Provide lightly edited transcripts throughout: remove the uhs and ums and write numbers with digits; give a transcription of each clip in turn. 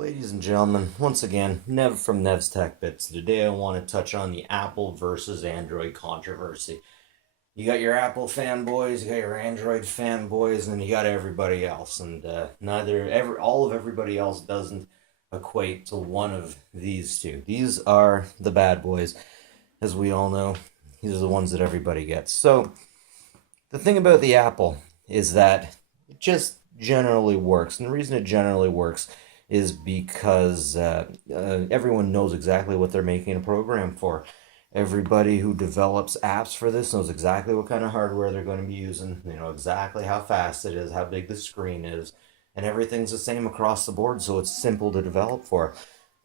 Ladies and gentlemen, once again, Nev from Nev's Tech Bits. Today I want to touch on the Apple versus Android controversy. You got your Apple fanboys, you got your Android fanboys, and then you got everybody else. And all of everybody else doesn't equate to one of these two. These are the bad boys, as we all know. These are the ones that everybody gets. So the thing about the Apple is that it just generally works. And the reason it generally works is because everyone knows exactly what they're making a program for. Everybody who develops apps for this knows exactly what kind of hardware they're going to be using. They know exactly how fast it is, how big the screen is, and everything's the same across the board, so it's simple to develop for.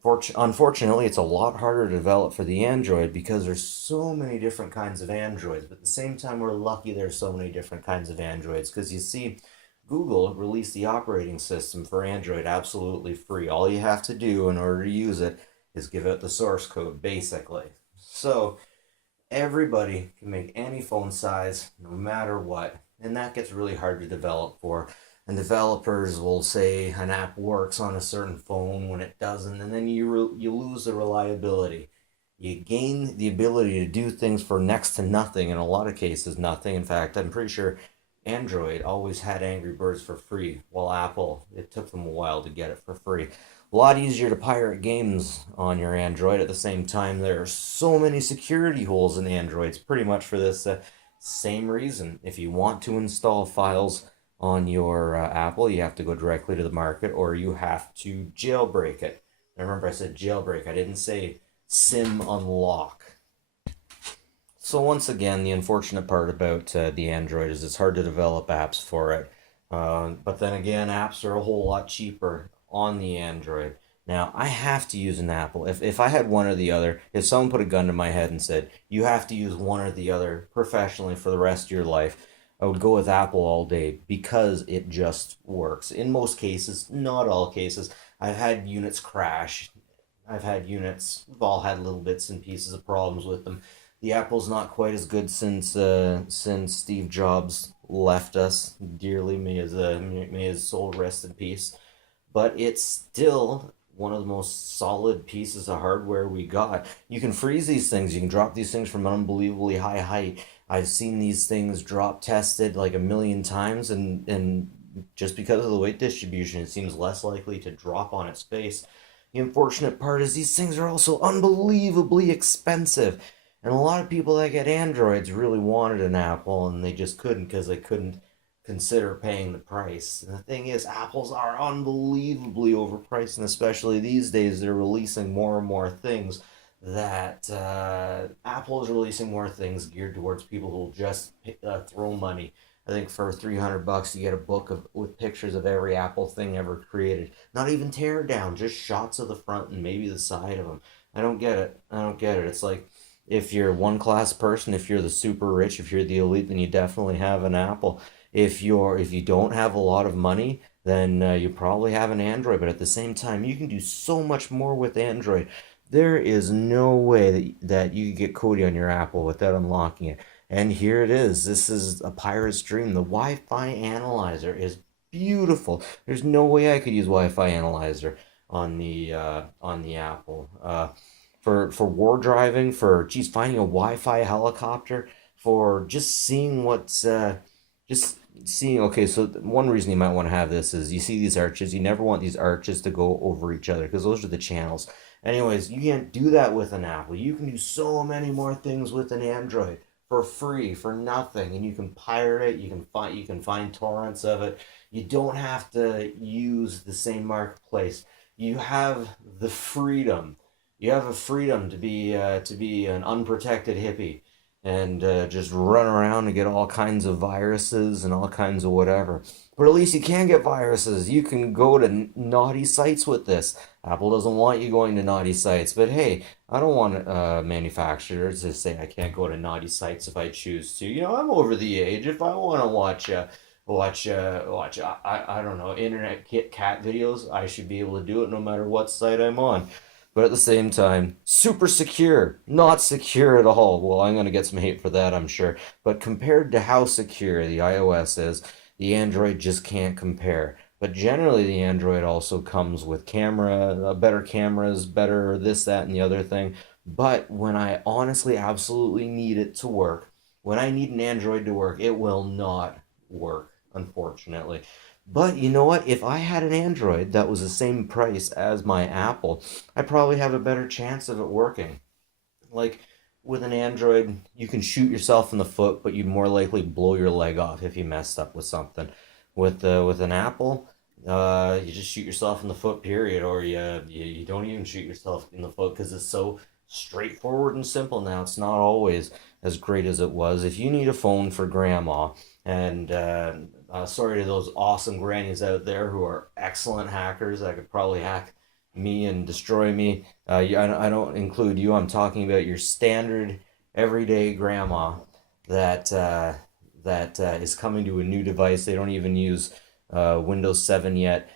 Unfortunately, it's a lot harder to develop for the Android because there's so many different kinds of Androids. But at the same time, we're lucky there's so many different kinds of Androids because you see, Google released the operating system for Android absolutely free. All you have to do in order to use it is give out the source code, basically. So everybody can make any phone size, no matter what, and that gets really hard to develop for. And developers will say an app works on a certain phone when it doesn't, and then you lose the reliability. You gain the ability to do things for next to nothing, in a lot of cases, nothing. In fact, I'm pretty sure Android always had Angry Birds for free, while Apple, it took them a while to get it for free. A lot easier to pirate games on your Android. At the same time, there are so many security holes in Androids, pretty much for this same reason. If you want to install files on your Apple, you have to go directly to the market or you have to jailbreak it. And remember, I said jailbreak, I didn't say SIM unlock. So once again, the unfortunate part about the Android is it's hard to develop apps for it. But then again, apps are a whole lot cheaper on the Android. Now, I have to use an Apple. If I had one or the other, if someone put a gun to my head and said, you have to use one or the other professionally for the rest of your life, I would go with Apple all day because it just works. In most cases, not all cases. I've had units crash. We've all had little bits and pieces of problems with them. The Apple's not quite as good since Steve Jobs left us dearly. May his soul rest in peace. But it's still one of the most solid pieces of hardware we got. You can freeze these things. You can drop these things from an unbelievably high height. I've seen these things drop tested like a million times, and just because of the weight distribution, it seems less likely to drop on its face. The unfortunate part is these things are also unbelievably expensive. And a lot of people that get Androids really wanted an Apple and they just couldn't because they couldn't consider paying the price. And the thing is, Apples are unbelievably overpriced, and especially these days, they're releasing more and more things that Apple is releasing more things geared towards people who will just throw money. I think for $300 you get a book with pictures of every Apple thing ever created. Not even tear down, just shots of the front and maybe the side of them. I don't get it. I don't get it. It's like if you're one class person, if you're the super rich, if you're the elite, then you definitely have an Apple. If you don't have a lot of money, then you probably have an Android. But at the same time, you can do so much more with Android. There is no way that you can get Kodi on your Apple without unlocking it. And here it is. This is a pirate's dream. The Wi-Fi analyzer is beautiful. There's no way I could use Wi-Fi analyzer on the Apple. For war driving, for finding a Wi-Fi helicopter, for just seeing just seeing. Okay, so one reason you might want to have this is you see these arches. You never want these arches to go over each other because those are the channels. Anyways, you can't do that with an Apple. You can do so many more things with an Android for free, for nothing, and you can pirate it. You can find torrents of it. You don't have to use the same marketplace. You have the freedom. You have a freedom to be an unprotected hippie and just run around and get all kinds of viruses and all kinds of whatever. But at least you can get viruses. You can go to naughty sites with this. Apple doesn't want you going to naughty sites, but hey, I don't want manufacturers to say I can't go to naughty sites if I choose to. I'm over the age. If I want to watch I don't know, internet cat videos, I should be able to do it no matter what site I'm on. But at the same time, super secure, not secure at all. Well, I'm going to get some hate for that, I'm sure. But compared to how secure the iOS is, the Android just can't compare. But generally, the Android also comes with better cameras, better this, that, and the other thing. But when I honestly absolutely need it to work, when I need an Android to work, it will not work, unfortunately. But you know what? If I had an Android that was the same price as my Apple, I probably have a better chance of it working. Like with an Android, you can shoot yourself in the foot, but you'd more likely blow your leg off if you messed up with something. With an Apple, you just shoot yourself in the foot, period, or you don't even shoot yourself in the foot because it's so straightforward and simple now. It's not always as great as it was. If you need a phone for grandma, and sorry to those awesome grannies out there who are excellent hackers that could probably hack me and destroy me. I don't include you. I'm talking about your standard everyday grandma that is coming to a new device. They don't even use Windows 7 yet.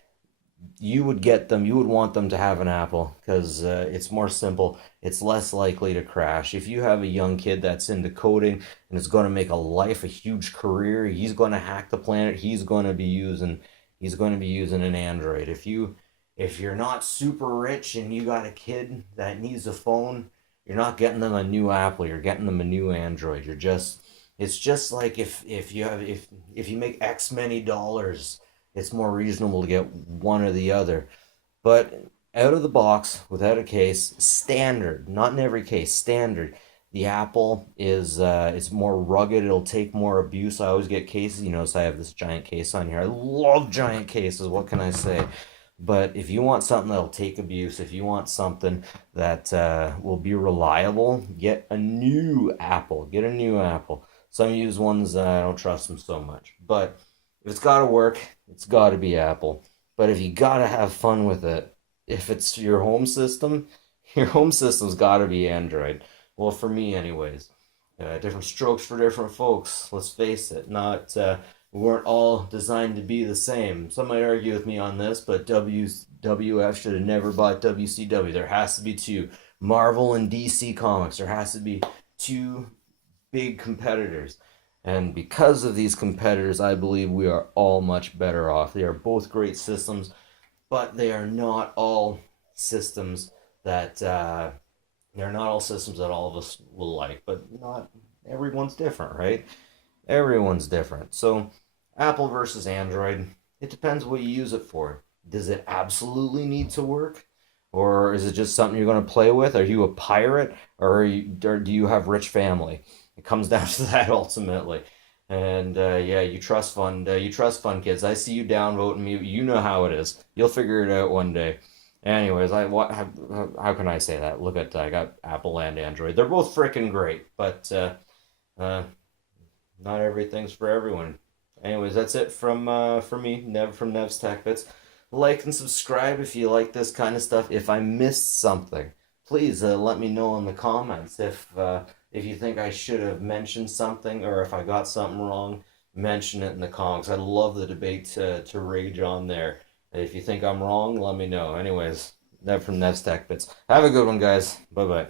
You would get them. You would want them to have an Apple because it's more simple. It's less likely to crash. If you have a young kid that's into coding and is going to make a huge career, he's going to hack the planet. He's going to be using an Android. If you're not super rich and you got a kid that needs a phone, you're not getting them a new Apple. You're getting them a new Android. It's just like if you make X many dollars, it's more reasonable to get one or the other. But out of the box, without a case, standard, not in every case, standard. The Apple is it's more rugged. It'll take more abuse. I always get cases. You notice I have this giant case on here. I love giant cases. What can I say? But if you want something that'll take abuse, if you want something that will be reliable, get a new Apple. Get a new Apple. Some use ones I don't trust them so much. But if it's got to work, it's got to be Apple. But if you got to have fun with it, if it's your home system's got to be Android. Well, for me, anyways. Different strokes for different folks. Let's face it. Not We weren't all designed to be the same. Some might argue with me on this, but WWF should have never bought WCW. There has to be two. Marvel and DC Comics. There has to be two big competitors. And because of these competitors, I believe we are all much better off. They are both great systems, but they are not all systems that all of us will like. But not everyone's different, right? Everyone's different. So, Apple versus Android, it depends what you use it for. Does it absolutely need to work? Or is it just something you're going to play with? Are you a pirate? Or do you have rich family? It comes down to that ultimately. And yeah, you trust fund kids. I see you downvoting me. You know how it is. You'll figure it out one day. Anyways, how can I say that? Look at I got Apple and Android. They're both freaking great, but uh, not everything's for everyone. Anyways, that's it from me, Nev from Nev's Tech Bits. Like and subscribe if you like this kind of stuff. If I missed something, please let me know in the comments. If you think I should have mentioned something or if I got something wrong, mention it in the comments. I'd love the debate to rage on there. If you think I'm wrong, let me know. Anyways, Nev from Nev's Tech Bits. Have a good one, guys. Bye bye.